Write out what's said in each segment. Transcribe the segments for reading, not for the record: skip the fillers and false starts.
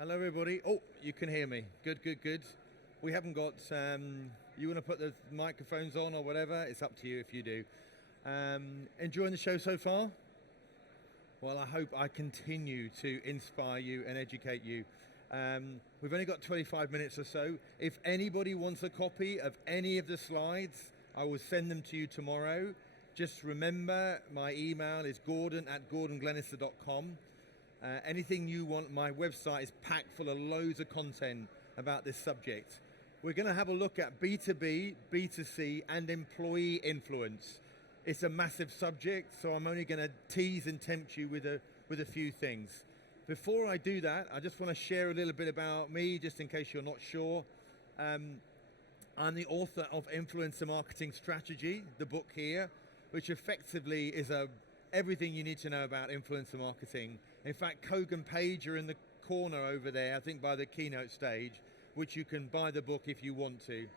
Hello, everybody. Oh, you can hear me. Good, good, good. We haven't got, you want to put the microphones on or whatever? It's up to you if you do. Enjoying the show so far? Well, I hope I continue to inspire you and educate you. We've only got 25 minutes or so. If anybody wants a copy of any of the slides, I will send them to you tomorrow. Just remember, my email is gordon@gordonglenister.com. Anything you want, my website is packed full of loads of content about this subject. We're going to have a look at B2B, B2C, and employee influence. It's a massive subject, so I'm only going to tease and tempt you with a few things. Before I do that, I just want to share a little bit about me, just in case you're not sure. I'm the author of Influencer Marketing Strategy, the book here, which effectively is everything you need to know about influencer marketing. In fact, Kogan Page are in the corner over there, I think by the keynote stage, which you can buy the book if you want to,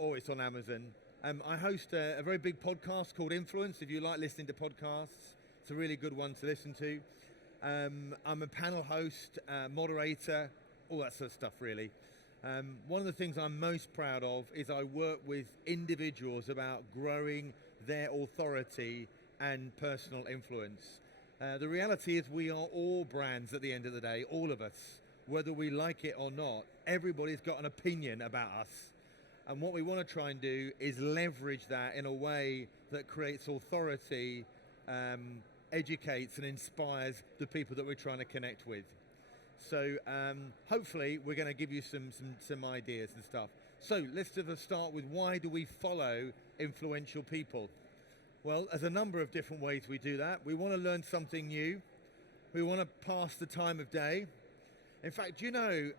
or it's on Amazon. I host a very big podcast called Influence. If you like listening to podcasts, it's a really good one to listen to. I'm a panel host, moderator, all that sort of stuff really. One of the things I'm most proud of is I work with individuals about growing their authority and personal influence. The reality is we are all brands at the end of the day, all of us, whether we like it or not. Everybody's got an opinion about us. And what we want to try and do is leverage that in a way that creates authority, educates and inspires the people that we're trying to connect with. So hopefully we're going to give you some ideas and stuff. So let's just start with, why do we follow influential people? Well, there's a number of different ways we do that. We want to learn something new. We want to pass the time of day. In fact, you know,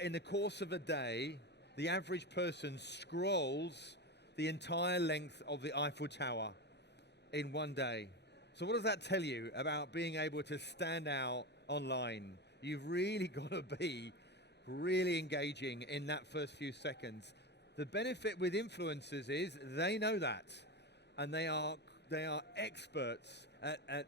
in the course of a day, the average person scrolls the entire length of the Eiffel Tower in one day. So what does that tell you about being able to stand out online? You've really got to be really engaging in that first few seconds. The benefit with influencers is they know that. And they are experts at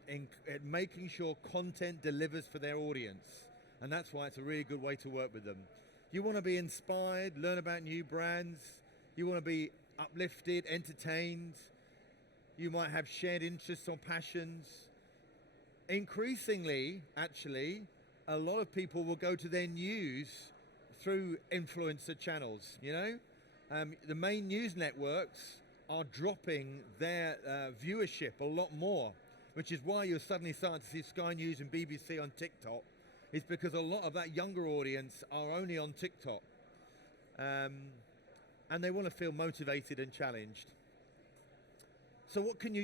making sure content delivers for their audience. And that's why it's a really good way to work with them. You want to be inspired, learn about new brands. You want to be uplifted, entertained. You might have shared interests or passions. Increasingly, actually, a lot of people will go to their news through influencer channels, you know? The main news networks are dropping their viewership a lot more, which is why you're suddenly starting to see Sky News and BBC on TikTok. It's because a lot of that younger audience are only on TikTok. And they want to feel motivated and challenged. So what can you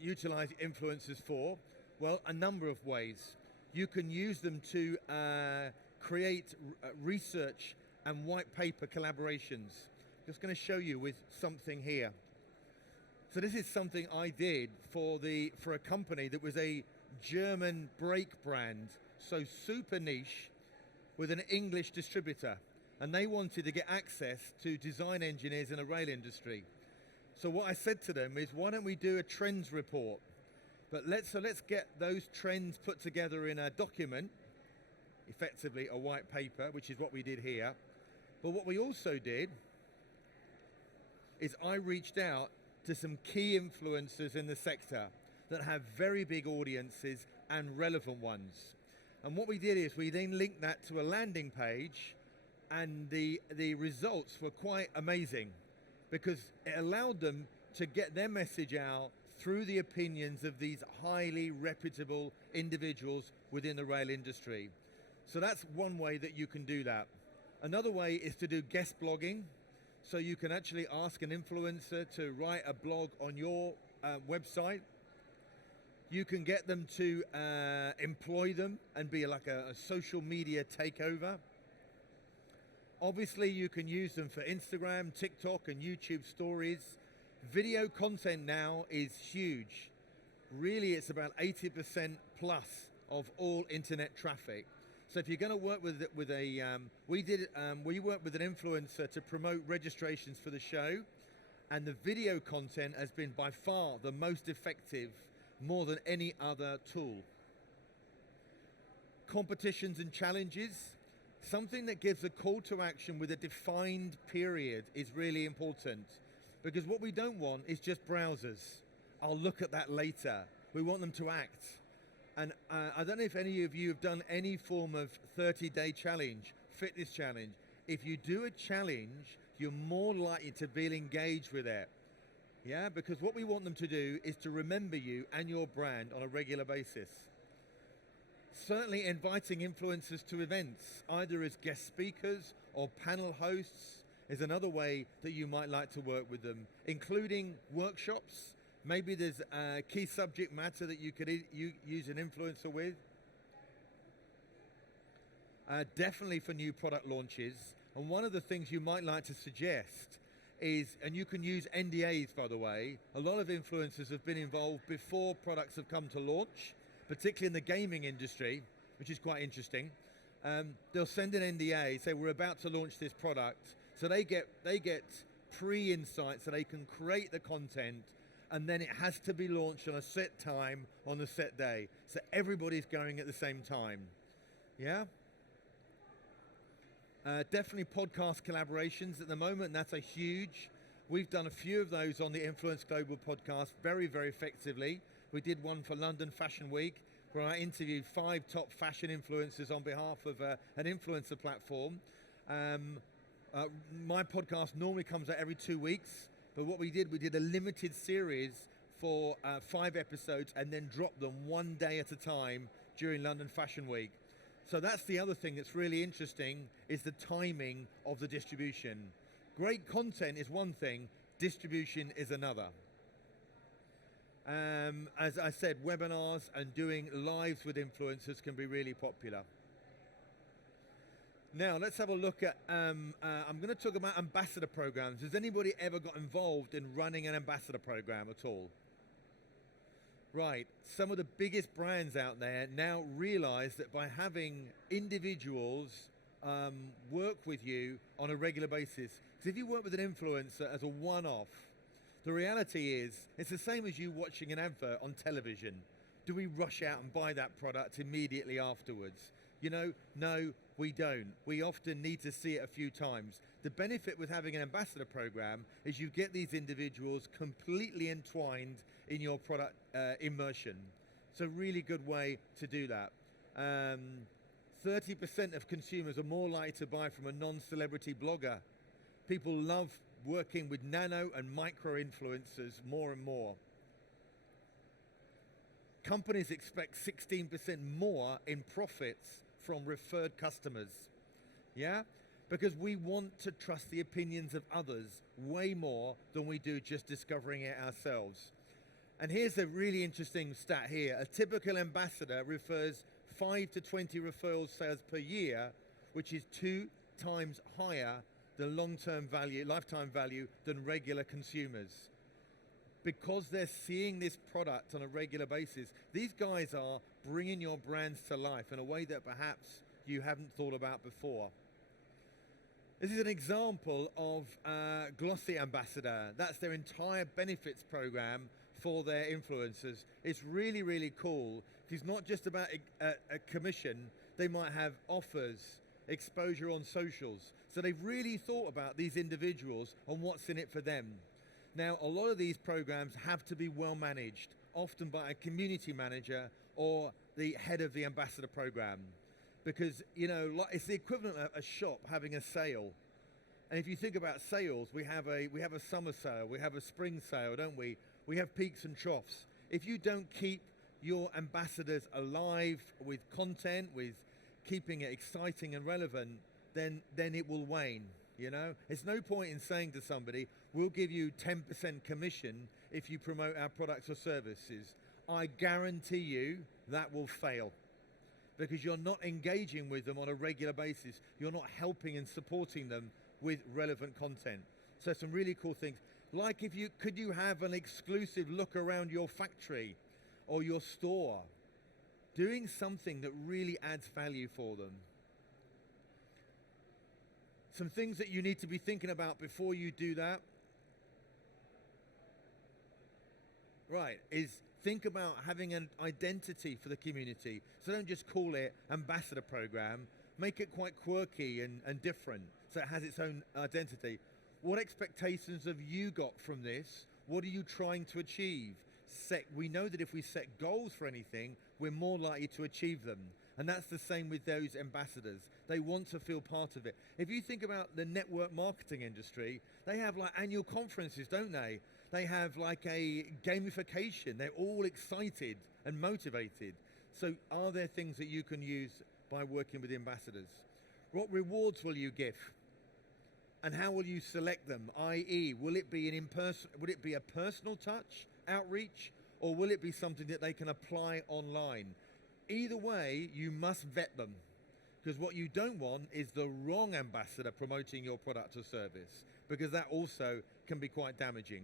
utilize influencers for? Well, a number of ways. You can use them to create research and white paper collaborations. Just going to show you with something here. So this is something I did for a company that was a German brake brand, so super niche, with an English distributor, and they wanted to get access to design engineers in the rail industry. So what I said to them is, why don't we do a trends report? But let's get those trends put together in a document, effectively a white paper, which is what we did here. But what we also did is I reached out to some key influencers in the sector that have very big audiences and relevant ones. And what we did is we then linked that to a landing page, and the results were quite amazing because it allowed them to get their message out through the opinions of these highly reputable individuals within the rail industry. So that's one way that you can do that. Another way is to do guest blogging. So you can actually ask an influencer to write a blog on your website. You can get them to employ them and be like a social media takeover. Obviously, you can use them for Instagram, TikTok, and YouTube stories. Video content now is huge. Really, it's about 80% plus of all internet traffic. So if you're going to work we worked with an influencer to promote registrations for the show, and the video content has been by far the most effective, more than any other tool. competitions and challenges. Something that gives a call to action with a defined period is really important, because what we don't want is just browsers. I'll look at that later. We want them to act. And I don't know if any of you have done any form of 30-day challenge, fitness challenge. If you do a challenge, you're more likely to be engaged with it. Yeah, because what we want them to do is to remember you and your brand on a regular basis. Certainly inviting influencers to events, either as guest speakers or panel hosts, is another way that you might like to work with them, including workshops. Maybe there's a key subject matter that you could use an influencer with. Definitely for new product launches. And one of the things you might like to suggest is, and you can use NDAs, by the way, a lot of influencers have been involved before products have come to launch, particularly in the gaming industry, which is quite interesting. They'll send an NDA, say we're about to launch this product, so they get pre-insights so they can create the content, and then it has to be launched on a set time on the set day, so everybody's going at the same time. Yeah? Definitely podcast collaborations at the moment, and that's a huge. We've done a few of those on the Influence Global podcast very, very effectively. We did one for London Fashion Week, where I interviewed 5 top fashion influencers on behalf of an influencer platform. My podcast normally comes out every 2 weeks, but what we did a limited series for 5 episodes and then dropped them one day at a time during London Fashion Week. So that's the other thing that's really interesting, is the timing of the distribution. Great content is one thing, distribution is another. As I said, webinars and doing lives with influencers can be really popular. Now let's have a look at, I'm going to talk about ambassador programs. Has anybody ever got involved in running an ambassador program at all? Right, some of the biggest brands out there now realize that by having individuals work with you on a regular basis, because if you work with an influencer as a one-off, the reality is it's the same as you watching an advert on television. Do we rush out and buy that product immediately afterwards? You know, no, we don't. We often need to see it a few times. The benefit with having an ambassador program is you get these individuals completely entwined in your product immersion. It's a really good way to do that. 30% of consumers are more likely to buy from a non-celebrity blogger. People love working with nano and micro influencers more and more. Companies expect 16% more in profits from referred customers. Yeah? Because we want to trust the opinions of others way more than we do just discovering it ourselves. And here's a really interesting stat here. A typical ambassador refers 5 to 20 referral sales per year, which is 2 times higher than long-term value, lifetime value, than regular consumers. Because they're seeing this product on a regular basis, these guys are bringing your brands to life in a way that perhaps you haven't thought about before. This is an example of Glossy Ambassador. That's their entire benefits program for their influencers. It's really, really cool. It's not just about a commission. They might have offers, exposure on socials. So they've really thought about these individuals and what's in it for them. Now, a lot of these programs have to be well managed, often by a community manager or the head of the ambassador program. Because, you know, it's the equivalent of a shop having a sale. And if you think about sales, we have a summer sale, we have a spring sale, don't we? We have peaks and troughs. If you don't keep your ambassadors alive with content, with keeping it exciting and relevant, then it will wane, you know? It's no point in saying to somebody, we'll give you 10% commission if you promote our products or services. I guarantee you that will fail, because you're not engaging with them on a regular basis. You're not helping and supporting them with relevant content. So some really cool things. Like could you have an exclusive look around your factory or your store, doing something that really adds value for them. Some things that you need to be thinking about before you do that, right, is Think about having an identity for the community. So don't just call it ambassador program, make it quite quirky and different so it has its own identity. What expectations have you got from this? What are you trying to achieve? We know that if we set goals for anything, we're more likely to achieve them. And that's the same with those ambassadors. They want to feel part of it. If you think about the network marketing industry, they have like annual conferences, don't they? They have like a gamification. They're all excited and motivated. So are there things that you can use by working with ambassadors? What rewards will you give? And how will you select them? I.e., will it be a personal touch outreach, or will it be something that they can apply online? Either way, you must vet them, because what you don't want is the wrong ambassador promoting your product or service, because that also can be quite damaging.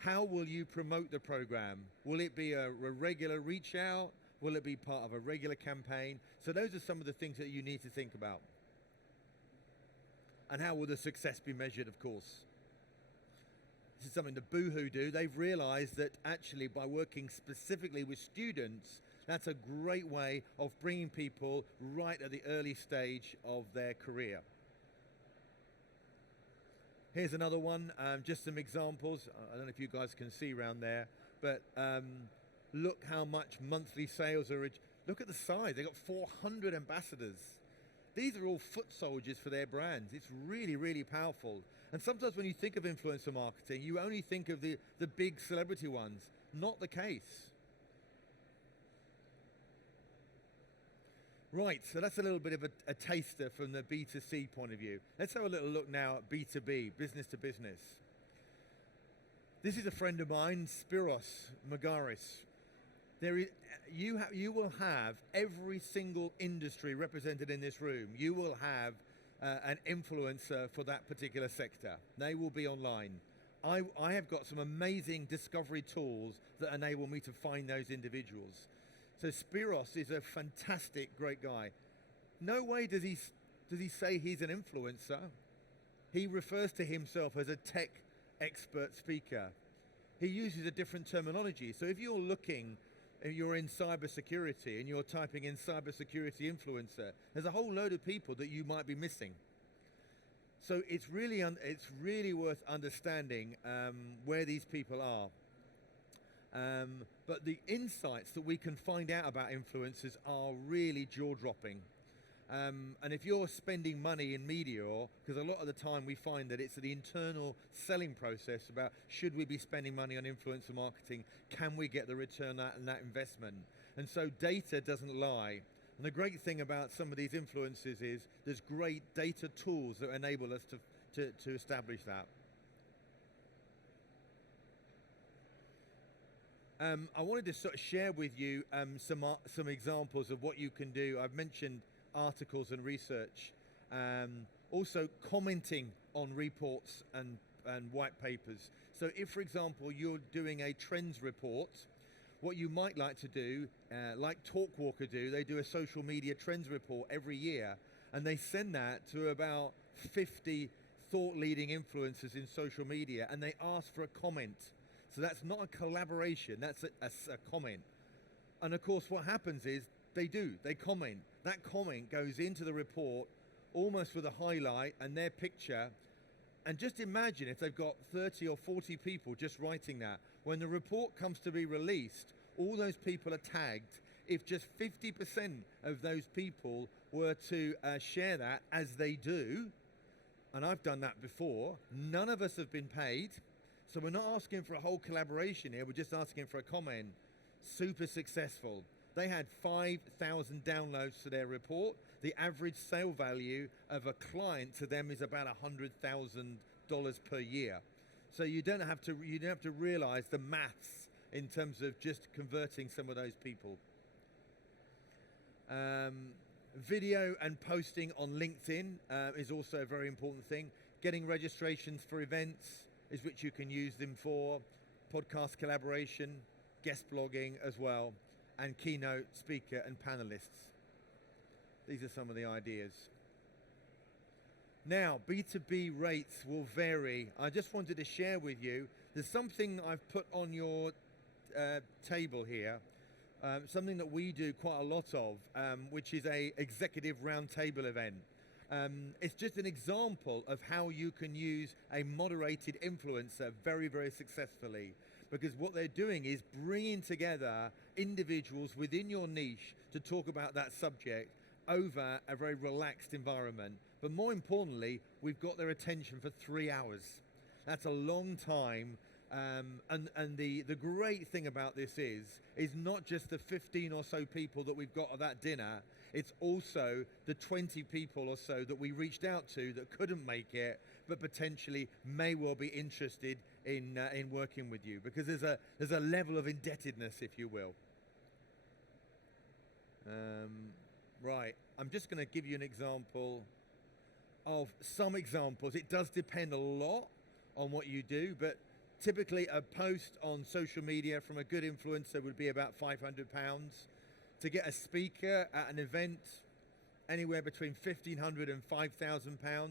How will you promote the program? Will it be a regular reach out? Will it be part of a regular campaign? So those are some of the things that you need to think about. And how will the success be measured, of course? This is something that Boohoo do. They've realized that actually by working specifically with students, that's a great way of bringing people right at the early stage of their career. Here's another one, just some examples. I don't know if you guys can see around there, but look how much monthly sales are. Look at the size, they've got 400 ambassadors. These are all foot soldiers for their brands. It's really, really powerful. And sometimes when you think of influencer marketing, you only think of the big celebrity ones. Not the case. Right, so that's a little bit of a taster from the B2C point of view. Let's have a little look now at B2B, business to business. This is a friend of mine, Spiros Magaris. You will have every single industry represented in this room. You will have an influencer for that particular sector. They will be online. I have got some amazing discovery tools that enable me to find those individuals. So Spiros is a fantastic, great guy. No way does he say he's an influencer. He refers to himself as a tech expert speaker. He uses a different terminology. So if you're in cybersecurity and you're typing in cybersecurity influencer, there's a whole load of people that you might be missing. So it's really worth understanding where these people are. But the insights that we can find out about influencers are really jaw-dropping. And if you're spending money in media, because a lot of the time we find that it's the internal selling process about should we be spending money on influencer marketing, can we get the return on that investment? And so data doesn't lie. And the great thing about some of these influencers is there's great data tools that enable us to establish that. I wanted to sort of share with you some examples of what you can do. I've mentioned articles and research, also commenting on reports and white papers. So if, for example, you're doing a trends report, what you might like to do, like Talkwalker do, they do a social media trends report every year, and they send that to about 50 thought-leading influencers in social media, and they ask for a comment. So that's not a collaboration, that's a comment. And of course what happens is they comment. That comment goes into the report almost with a highlight and their picture. And just imagine if they've got 30 or 40 people just writing that. When the report comes to be released, all those people are tagged. If just 50% of those people were to share that, as they do, and I've done that before, none of us have been paid. So we're not asking for a whole collaboration here, we're just asking for a comment. Super successful. They had 5,000 downloads to their report. The average sale value of a client to them is about $100,000 per year. So you don't have to realize the maths in terms of just converting some of those people. Video and posting on LinkedIn is also a very important thing. Getting registrations for events is which you can use them for. Podcast collaboration, guest blogging as well, and keynote speaker and panelists. These are some of the ideas. Now, B2B rates will vary. I just wanted to share with you, there's something I've put on your table here, something that we do quite a lot of, which is a executive roundtable event. It's just an example of how you can use a moderated influencer very, very successfully, because what they're doing is bringing together individuals within your niche to talk about that subject over a very relaxed environment. But more importantly, we've got their attention for 3 hours. That's a long time. And the great thing about this is not just the 15 or so people that we've got at that dinner, it's also the 20 people or so that we reached out to that couldn't make it, but potentially may well be interested in working with you, because there's a level of indebtedness, if you will. Right, I'm just going to give you an example of some examples. It does depend a lot on what you do, but typically a post on social media from a good influencer would be about £500. To get a speaker at an event, anywhere between £1,500 and £5,000.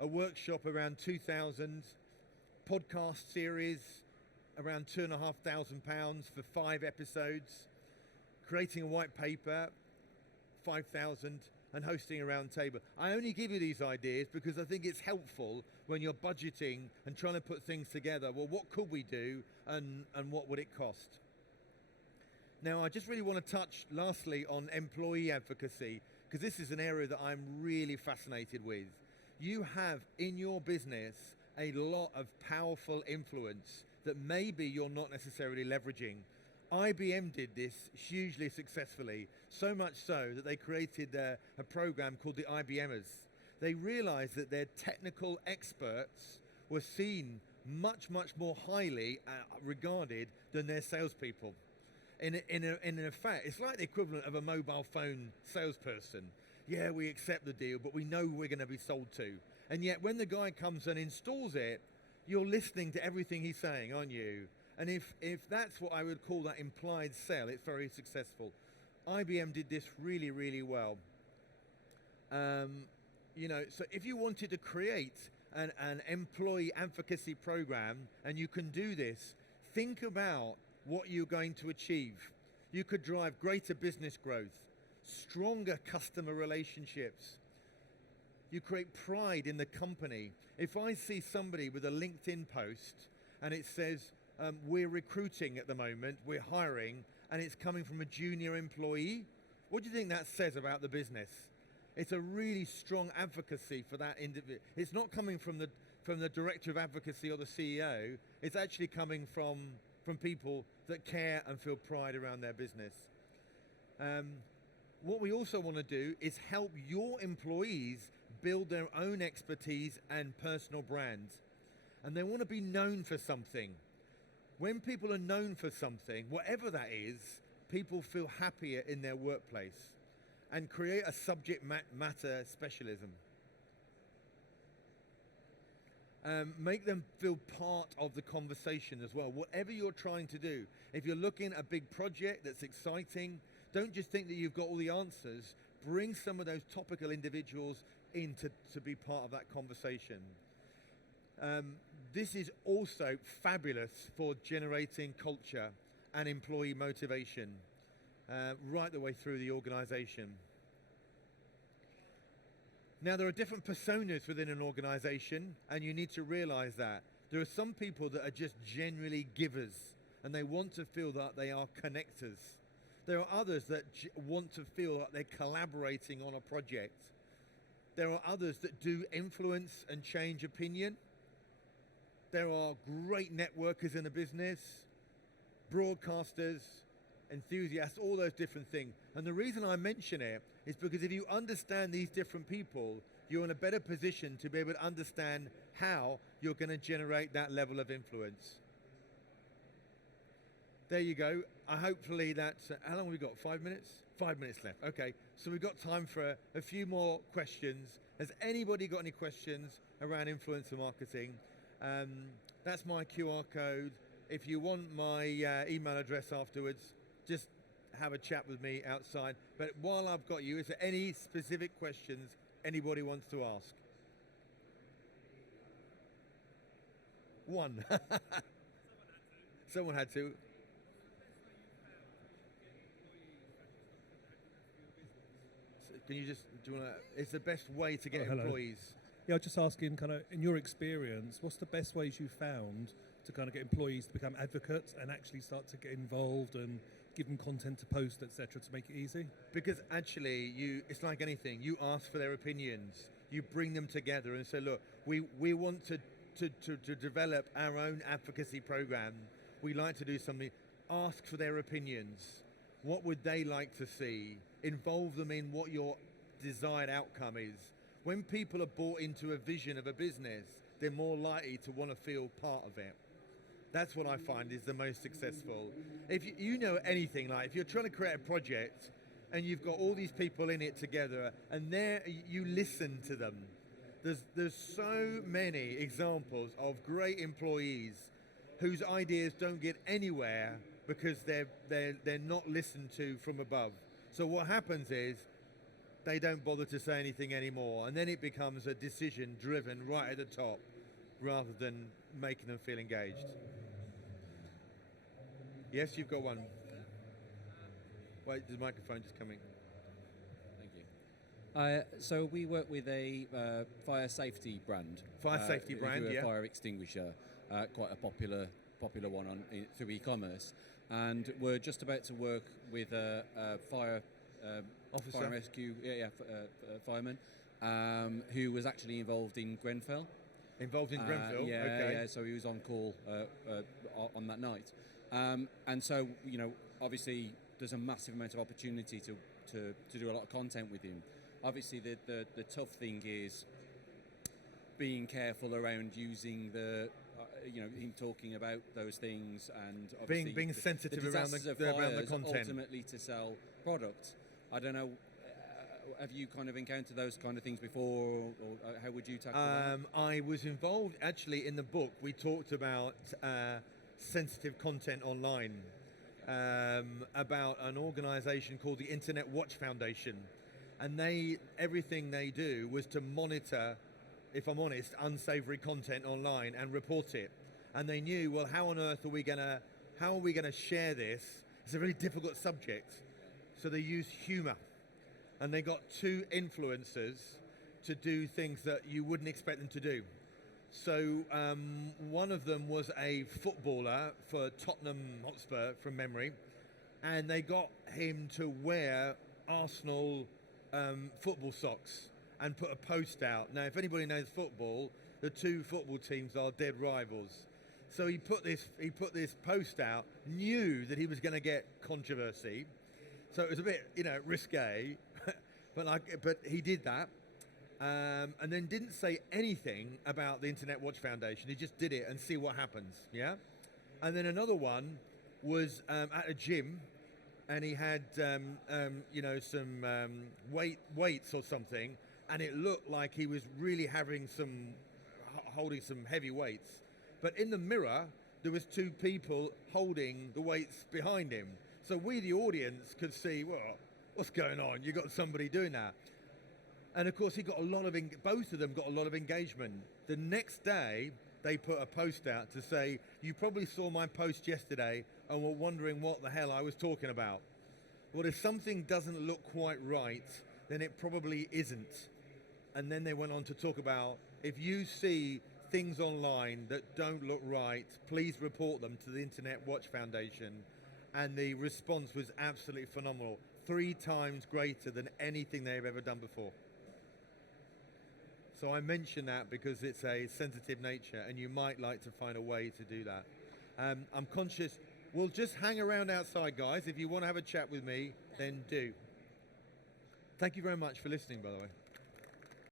A workshop around £2,000. Podcast series around £2,500 for 5 episodes. Creating a white paper, £5,000, and hosting a round table. I only give you these ideas because I think it's helpful when you're budgeting and trying to put things together. Well, what could we do and what would it cost? Now, I just really want to touch lastly on employee advocacy, because this is an area that I'm really fascinated with. You have in your business a lot of powerful influence that maybe you're not necessarily leveraging. IBM did this hugely successfully, so much so that they created a program called the IBMers. They realized that their technical experts were seen much, much more highly regarded than their salespeople. In effect, it's like the equivalent of a mobile phone salesperson. Yeah, we accept the deal, but we know we're going to be sold to. And yet when the guy comes and installs it, you're listening to everything he's saying, aren't you? And if that's what I would call that implied sell, it's very successful. IBM did this really, really well. You know, so if you wanted to create an employee advocacy program, and you can do this, think about what you're going to achieve. You could drive greater business growth, stronger customer relationships. You create pride in the company. If I see somebody with a LinkedIn post and it says, we're recruiting at the moment, we're hiring, and it's coming from a junior employee, what do you think that says about the business? It's a really strong advocacy for that individual. It's not coming from the director of advocacy or the CEO. It's actually coming from people that care and feel pride around their business. What we also want to do is help your employees build their own expertise and personal brand. And they want to be known for something. When people are known for something, whatever that is, people feel happier in their workplace and create a subject matter specialism. Make them feel part of the conversation as well. Whatever you're trying to do, if you're looking at a big project that's exciting, don't just think that you've got all the answers. Bring some of those topical individuals in to be part of that conversation. This is also fabulous for generating culture and employee motivation right the way through the organization. Now, there are different personas within an organization, and you need to realize that. There are some people that are just generally givers, and they want to feel that they are connectors. There are others that want to feel that they're collaborating on a project. There are others that do influence and change opinion. There are great networkers in a business, broadcasters, enthusiasts, all those different things. And the reason I mention it is because if you understand these different people, you're in a better position to be able to understand how you're going to generate that level of influence. There you go. Hopefully that's, how long have we got? 5 minutes? 5 minutes left. Okay, so we've got time for a few more questions. Has anybody got any questions around influencer marketing? That's my QR code. If you want my email address afterwards, just have a chat with me outside. But while I've got you, is there any specific questions anybody wants to ask? One. Someone had to. Can you just, do you want to, it's the best way to get hello. employees. Yeah, I was just asking, kind of, in your experience, what's the best ways you found to kind of get employees to become advocates and actually start to get involved and give them content to post, etc., to make it easy? Because actually, it's like anything. You ask for their opinions. You bring them together and say, look, we want to develop our own advocacy program. We like to do something. Ask for their opinions. What would they like to see? Involve them in what your desired outcome is. When people are bought into a vision of a business, they're more likely to want to feel part of it. That's what I find is the most successful. If you know anything, like if you're trying to create a project and you've got all these people in it together and you listen to them, there's so many examples of great employees whose ideas don't get anywhere because they're not listened to from above. So what happens is they don't bother to say anything anymore, and then it becomes a decision driven right at the top rather than making them feel engaged. Yes, you've got one. Wait, the microphone just coming. Thank you. So we work with a fire safety brand. Fire safety brand, a yeah. Fire extinguisher, quite a popular one through e-commerce, and we're just about to work with a fire Officer. fire rescue, fireman, who was actually involved in Grenfell. Involved in Grenfell. Yeah, okay. yeah. So he was on call on that night, and so obviously there's a massive amount of opportunity to do a lot of content with him. Obviously, the tough thing is being careful around using the. Him talking about those things and obviously being sensitive around the content. Ultimately, to sell products. I don't know. Have you kind of encountered those kind of things before, or how would you tackle that? I was involved actually in the book. We talked about sensitive content online, about an organisation called the Internet Watch Foundation, and everything they do was to monitor, if I'm honest, unsavoury content online and report it. And they knew, well, how on earth are we gonna share this? It's a really difficult subject. So they used humour. And they got 2 influencers to do things that you wouldn't expect them to do. So one of them was a footballer for Tottenham Hotspur from memory, and they got him to wear Arsenal football socks and put a post out. Now, if anybody knows football, the 2 football teams are dead rivals. So he put this post out, knew that he was going to get controversy. So it was a bit, risque, but he did that, and then didn't say anything about the Internet Watch Foundation. He just did it and see what happens, yeah? And then another one was at a gym, and he had, some weights or something, and it looked like he was really holding some heavy weights. But in the mirror, there was 2 people holding the weights behind him. So we, the audience, could see, well, what's going on? You got somebody doing that. And of course, both of them got a lot of engagement. The next day, they put a post out to say, you probably saw my post yesterday and were wondering what the hell I was talking about. Well, if something doesn't look quite right, then it probably isn't. And then they went on to talk about, if you see things online that don't look right, please report them to the Internet Watch Foundation. And the response was absolutely phenomenal. 3 times greater than anything they've ever done before. So I mention that because it's a sensitive nature and you might like to find a way to do that. I'm conscious, we'll just hang around outside, guys. If you want to have a chat with me, then do. Thank you very much for listening, by the way.